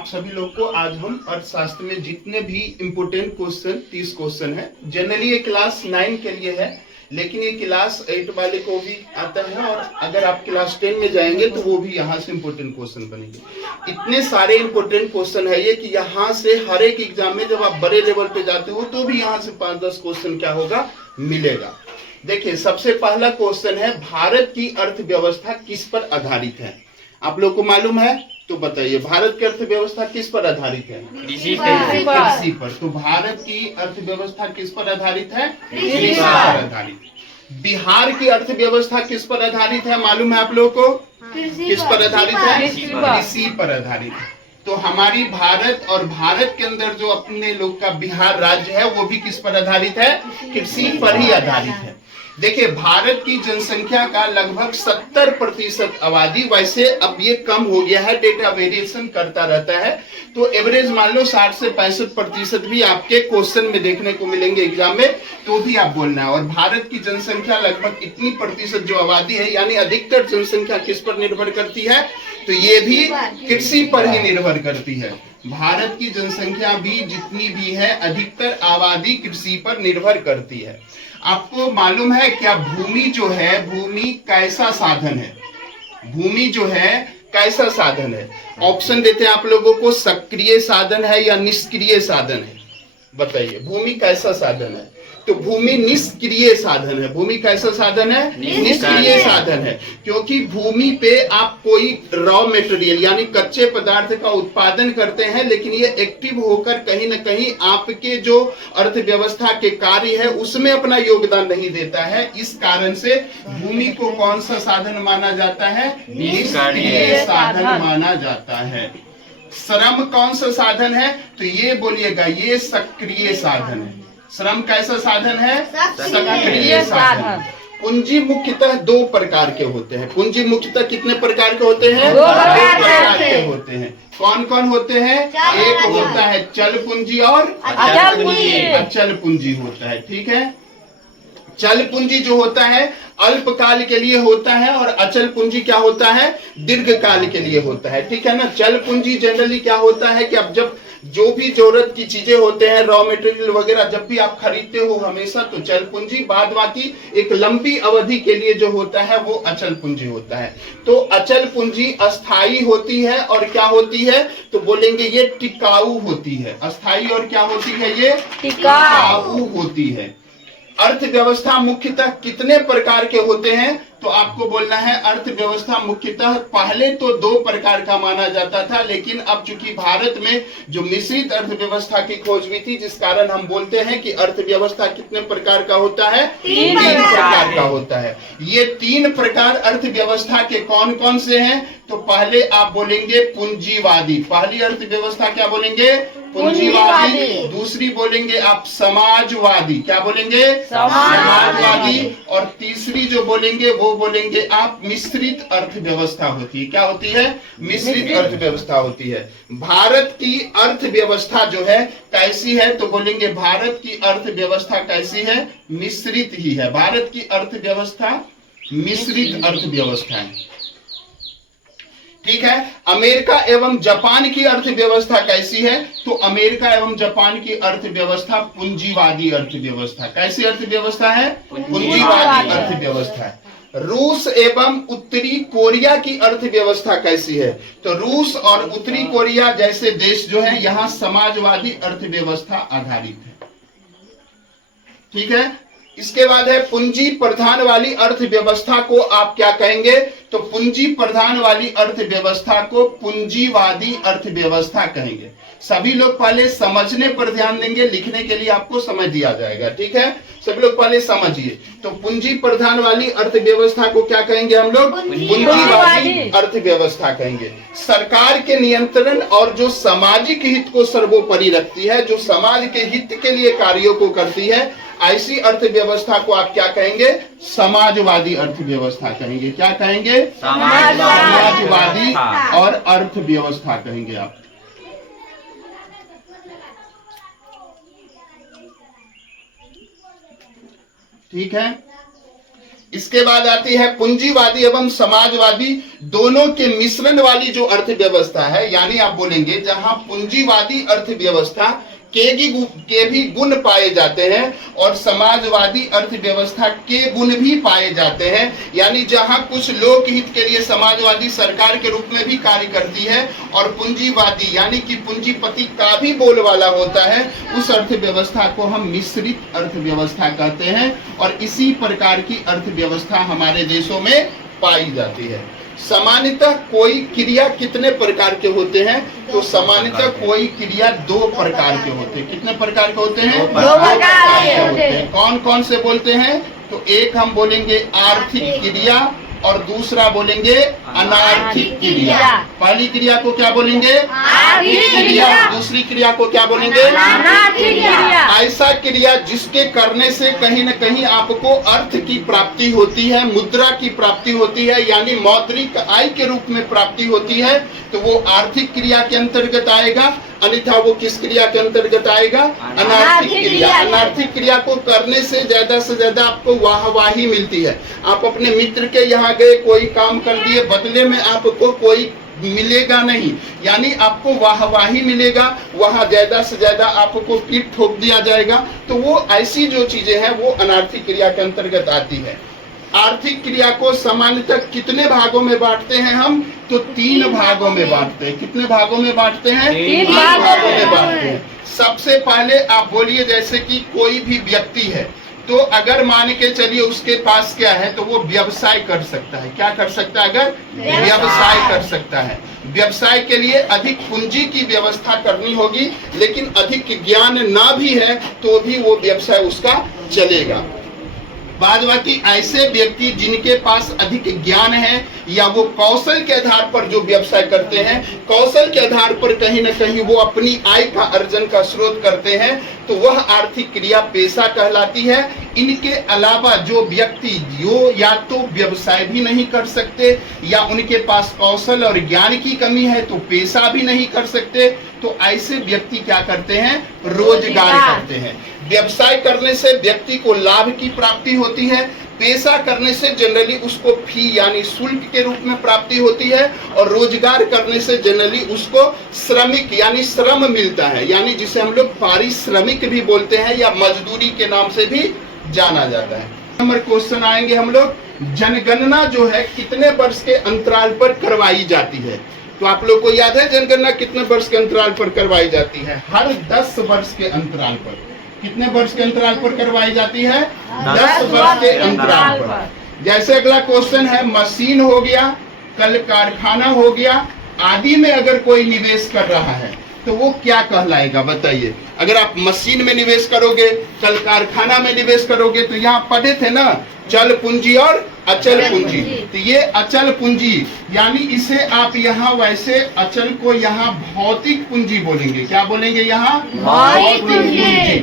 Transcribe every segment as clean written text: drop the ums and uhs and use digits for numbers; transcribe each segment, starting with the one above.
आप सभी लोग को आज हम अर्थशास्त्र में जितने भी इम्पोर्टेंट क्वेश्चन 30 क्वेश्चन है, जनरली ये क्लास 9 के लिए है, लेकिन ये क्लास 8 वाले को भी आता है और अगर आप क्लास 10 में जाएंगे तो वो भी यहाँ से इम्पोर्टेंट क्वेश्चन बनेंगे। इतने सारे इम्पोर्टेंट क्वेश्चन है ये कि यहाँ से हर एक एग्जाम में जब आप बड़े लेवल पे जाते हो तो भी यहाँ से 5-10 क्वेश्चन क्या होगा, मिलेगा। देखिए, सबसे पहला क्वेश्चन है, भारत की अर्थव्यवस्था किस पर आधारित है? आप लोग को मालूम है तो बताइए, भारत की अर्थव्यवस्था किस पर आधारित है? कृषि पर। तो भारत की अर्थव्यवस्था किस पर आधारित है? कृषि पर आधारित। बिहार की अर्थव्यवस्था किस पर आधारित है, मालूम है आप लोगों को? किस पर आधारित है? कृषि पर आधारित है। तो हमारी भारत और भारत के अंदर जो अपने लोग का बिहार राज्य है वो भी किस पर आधारित है? कृषि पर ही आधारित है। देखिए, भारत की जनसंख्या का लगभग 70% आबादी, वैसे अब ये कम हो गया है, डेटा वेरिएशन करता रहता है, तो एवरेज मान लो 60 से 65% भी आपके क्वेश्चन में देखने को मिलेंगे एग्जाम में, तो भी आप बोलना है। और भारत की जनसंख्या लगभग इतनी प्रतिशत जो आबादी है, यानी अधिकतर जनसंख्या किस पर निर्भर करती है? तो ये भी कृषि पर ही निर्भर करती है। भारत की जनसंख्या भी जितनी भी है, अधिकतर आबादी कृषि पर निर्भर करती है। आपको मालूम है क्या, भूमि जो है, भूमि कैसा साधन है? भूमि जो है कैसा साधन है? ऑप्शन देते हैं आप लोगों को, सक्रिय साधन है या निष्क्रिय साधन है? बताइए, भूमि कैसा साधन है? तो भूमि निष्क्रिय साधन है। भूमि कैसा साधन है? निष्क्रिय साधन है, क्योंकि भूमि पे आप कोई रॉ मटेरियल यानी कच्चे पदार्थ का उत्पादन करते हैं, लेकिन ये एक्टिव होकर कहीं ना कहीं आपके जो अर्थव्यवस्था के कार्य है उसमें अपना योगदान नहीं देता है। इस कारण से भूमि को कौन सा साधन माना जाता है? निष्क्रिय साधन माना जाता है। श्रम कौन सा साधन है? तो ये बोलिएगा, ये सक्रिय साधन है। श्रम कैसा साधन है? सक्रिय साधन। पूंजी मुख्यतः 2 प्रकार के होते हैं। पूंजी मुख्यतः कितने प्रकार के होते हैं? 2 प्रकार के होते हैं। कौन कौन होते हैं? एक होता है चल पूंजी और अचल पूंजी होता है। ठीक है, चल पूंजी जो होता है अल्पकाल के लिए होता है और अचल पूंजी क्या होता है? दीर्घकाल के लिए होता है। ठीक है ना। चल पूंजी जनरली क्या होता है कि अब जब जो भी जरूरत की चीजें होते हैं, रॉ मटेरियल वगैरह, जब भी आप खरीदते हो हमेशा तो चल पूंजी, बाद बाकी एक लंबी अवधि के लिए जो होता है वो अचल पूंजी होता है। तो अचल पूंजी अस्थाई होती है और क्या होती है? तो बोलेंगे ये टिकाऊ होती है। अस्थाई और क्या होती है? ये टिकाऊ होती है। अर्थव्यवस्था मुख्यतः कितने प्रकार के होते हैं? तो आपको बोलना है, अर्थव्यवस्था मुख्यतः पहले तो 2 प्रकार का माना जाता था, लेकिन अब चूंकि भारत में जो मिश्रित अर्थव्यवस्था की खोज हुई थी, जिस कारण हम बोलते हैं कि अर्थव्यवस्था कितने प्रकार का होता है? 3 प्रकार का होता है। ये 3 प्रकार अर्थव्यवस्था के कौन कौन से हैं? तो पहले आप बोलेंगे पूंजीवादी। पहली अर्थव्यवस्था क्या बोलेंगे? पूंजीवादी। दूसरी बोलेंगे आप समाजवादी। क्या बोलेंगे? समाजवादी। और तीसरी जो बोलेंगे वो बोलेंगे आप मिश्रित अर्थव्यवस्था होती है। क्या होती है? मिश्रित अर्थव्यवस्था होती है। भारत की अर्थव्यवस्था जो है कैसी है? तो बोलेंगे भारत की अर्थव्यवस्था कैसी है? मिश्रित ही है। भारत की अर्थव्यवस्था मिश्रित अर्थव्यवस्था है। ठीक है। अमेरिका एवं जापान की अर्थव्यवस्था कैसी है? तो अमेरिका एवं जापान की अर्थव्यवस्था पूंजीवादी अर्थव्यवस्था। कैसी अर्थव्यवस्था है? पूंजीवादी अर्थव्यवस्था है। रूस एवं उत्तरी कोरिया की अर्थव्यवस्था कैसी है? तो रूस और उत्तरी कोरिया जैसे देश जो है, यहाँ समाजवादी अर्थव्यवस्था आधारित है। ठीक है। इसके बाद है पूंजी प्रधान वाली अर्थव्यवस्था को आप क्या कहेंगे? तो पूंजी प्रधान वाली अर्थव्यवस्था को पूंजीवादी अर्थव्यवस्था कहेंगे। सभी लोग पहले समझने पर ध्यान देंगे, लिखने के लिए आपको समझ दिया जाएगा। ठीक है, सभी लोग पहले समझिए। तो पूंजी प्रधान वाली अर्थव्यवस्था को क्या कहेंगे हम लोग? पूंजीवादी अर्थव्यवस्था कहेंगे। सरकार के नियंत्रण और जो सामाजिक हित को सर्वोपरि रखती है, जो समाज के हित के लिए कार्यों को करती है, ऐसी अर्थव्यवस्था को आप क्या कहेंगे? समाजवादी अर्थव्यवस्था कहेंगे। क्या कहेंगे? समाजवादी और अर्थव्यवस्था कहेंगे आप। ठीक है। इसके बाद आती है पूंजीवादी एवं समाजवादी दोनों के मिश्रण वाली जो अर्थव्यवस्था है, यानी आप बोलेंगे जहां पूंजीवादी अर्थव्यवस्था के भी गुण पाए जाते हैं और समाजवादी अर्थव्यवस्था के गुण भी पाए जाते हैं, यानी जहां कुछ लोकहित के लिए समाजवादी सरकार के रूप में भी कार्य करती है और पूंजीवादी यानी कि पूंजीपति का भी बोलबाला होता है, उस अर्थव्यवस्था को हम मिश्रित अर्थव्यवस्था कहते हैं और इसी प्रकार की अर्थव्यवस्था हमारे देशों में पाई जाती है। सामान्यतः कोई क्रिया कितने प्रकार के होते हैं? तो सामान्यतः कोई क्रिया दो प्रकार के होते हैं। कितने प्रकार के होते हैं? दो प्रकार के होते हैं। कौन कौन से बोलते हैं? तो एक हम बोलेंगे आर्थिक क्रिया और दूसरा बोलेंगे अनार्थिक क्रिया। पहली क्रिया को क्या बोलेंगे? आर्थिक क्रिया। दूसरी क्रिया को क्या बोलेंगे? अनार्थिक क्रिया। ऐसा क्रिया जिसके करने से कहीं न कहीं आपको अर्थ की प्राप्ति होती है, मुद्रा की प्राप्ति होती है, यानी मौद्रिक आय के रूप में प्राप्ति होती है, तो वो आर्थिक क्रिया के अंतर्गत आएगा। अन्यथा वो किस क्रिया के अंतर्गत आएगा? अनार्थिक क्रिया। अनार्थिक क्रिया को करने से ज्यादा आपको वाहवाही मिलती है। आप अपने मित्र के यहाँ गए, कोई काम कर दिए, बदले में आपको कोई मिलेगा नहीं, यानी आपको वाहवाही मिलेगा, वहां ज्यादा से ज्यादा आपको पीठ ठोक दिया जाएगा। तो वो ऐसी जो चीजें हैं वो अनार्थिक क्रिया के अंतर्गत आती है। आर्थिक क्रिया को सामान्यतः कितने भागों में बांटते हैं हम? तो 3 भागों में बांटते हैं। कितने भागों में बांटते हैं? 3 भागों में बांटते हैं। सबसे पहले आप बोलिए, जैसे कि कोई भी व्यक्ति है, तो अगर मान के चलिए उसके पास क्या है, तो वो व्यवसाय कर सकता है। क्या कर सकता है? अगर व्यवसाय कर सकता है। व्यवसाय के लिए अधिक पूंजी की व्यवस्था करनी होगी, लेकिन अधिक ज्ञान ना भी है तो भी वो व्यवसाय उसका चलेगा। बाद बाकी ऐसे व्यक्ति जिनके पास अधिक ज्ञान है या वो कौशल के आधार पर जो व्यवसाय करते हैं, कौशल के आधार पर कहीं न कहीं वो अपनी आय का अर्जन का स्रोत करते हैं, तो वह आर्थिक क्रिया पेशा कहलाती है। इनके अलावा जो व्यक्ति जो या तो व्यवसाय भी नहीं कर सकते या उनके पास कौशल और ज्ञान की कमी है तो पेशा भी नहीं कर सकते, तो ऐसे व्यक्ति क्या करते हैं? रोजगार करते हैं। व्यवसाय करने से व्यक्ति को लाभ की प्राप्ति होती है, पेशा करने से जनरली उसको फी यानी शुल्क के रूप में प्राप्ति होती है और रोजगार करने से जनरली उसको श्रमिक यानी श्रम मिलता है, यानी जिसे हम लोग पारिश्रमिक भी बोलते हैं या मजदूरी के नाम से भी जाना जाता है। नंबर क्वेश्चन आएंगे हम लोग, जनगणना जो है कितने वर्ष के अंतराल पर करवाई जाती है? तो आप लोग को याद है जनगणना कितने वर्ष के अंतराल पर करवाई जाती है? हर 10 वर्ष के अंतराल पर। कितने वर्ष के अंतराल पर करवाई जाती है? 10 वर्ष के अंतराल पर। जैसे अगला क्वेश्चन है, मशीन हो गया, कल कारखाना हो गया आदि में अगर कोई निवेश कर रहा है तो वो क्या कहलाएगा? बताइए। अगर आप मशीन में निवेश करोगे, कल कारखाना में निवेश करोगे, तो यहाँ पढ़े थे ना चल पूंजी और अचल पूंजी। तो ये अचल पूंजी यानी इसे आप यहाँ वैसे अचल को यहाँ भौतिक पूंजी बोलेंगे। क्या बोलेंगे? यहाँ भौतिक पूंजी।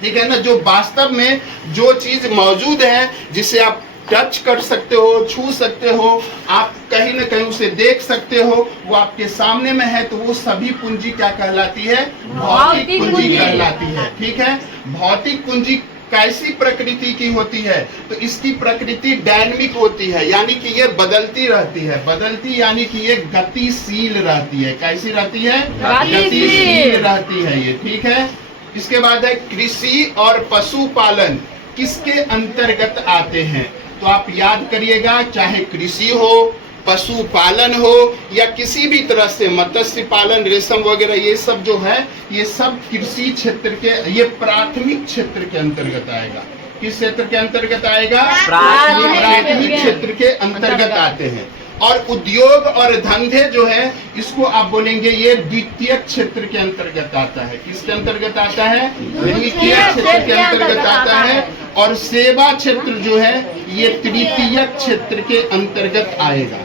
ठीक है ना, जो वास्तव में जो चीज मौजूद है, जिसे आप टच कर सकते हो, छू सकते हो, आप कहीं न कहीं उसे देख सकते हो, वो आपके सामने में है, तो वो सभी पूंजी क्या कहलाती है? भौतिक पूंजी कहलाती है। ठीक है, भौतिक पूंजी कैसी प्रकृति की होती है? तो इसकी प्रकृति डायनामिक होती है, यानी कि ये बदलती रहती है। बदलती यानी कि ये गतिशील रहती है। कैसी रहती है? गतिशील रहती है ये। ठीक है, इसके बाद है कृषि और पशुपालन किसके अंतर्गत आते हैं? तो आप याद करिएगा, चाहे कृषि हो, पशुपालन हो या किसी भी तरह से मत्स्य पालन, रेशम वगैरह, ये सब जो है ये सब कृषि क्षेत्र के, ये प्राथमिक क्षेत्र के अंतर्गत आएगा। किस क्षेत्र के अंतर्गत आएगा? प्राथमिक क्षेत्र के अंतर्गत आते हैं। और उद्योग और धंधे जो है इसको आप बोलेंगे ये द्वितीय क्षेत्र के अंतर्गत आता है। किसके अंतर्गत आता है? द्वितीय क्षेत्र के अंतर्गत आता है। और सेवा क्षेत्र जो है ये तृतीय क्षेत्र के अंतर्गत आएगा।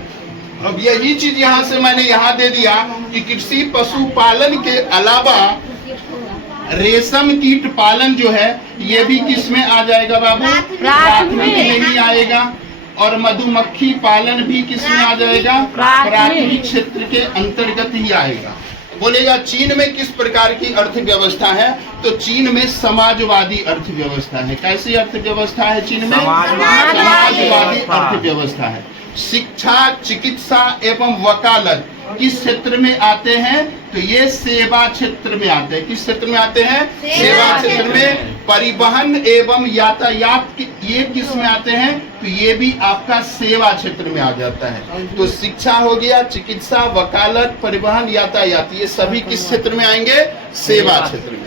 अब यही चीज यहाँ से मैंने यहाँ दे दिया कि कृषि पशुपालन के अलावा रेशम कीट पालन जो है ये भी किस में आ जाएगा बाबू? प्राथमिक में ही आएगा। और मधुमक्खी पालन भी किस में आ जाएगा? प्राथमिक क्षेत्र के अंतर्गत ही आएगा। बोलेगा चीन में किस प्रकार की अर्थव्यवस्था है, तो चीन में समाजवादी अर्थव्यवस्था है। कैसी अर्थव्यवस्था है चीन में? समाजवादी अर्थव्यवस्था है। शिक्षा, चिकित्सा एवं वकालत किस क्षेत्र में आते हैं, तो ये सेवा क्षेत्र में आते हैं। किस क्षेत्र में आते हैं? सेवा क्षेत्र में। परिवहन एवं यातायात ये किस में आते हैं, तो ये भी आपका सेवा क्षेत्र में आ जाता है। तो शिक्षा हो गया, चिकित्सा, वकालत, परिवहन, यातायात, ये सभी किस क्षेत्र में आएंगे? सेवा क्षेत्र में।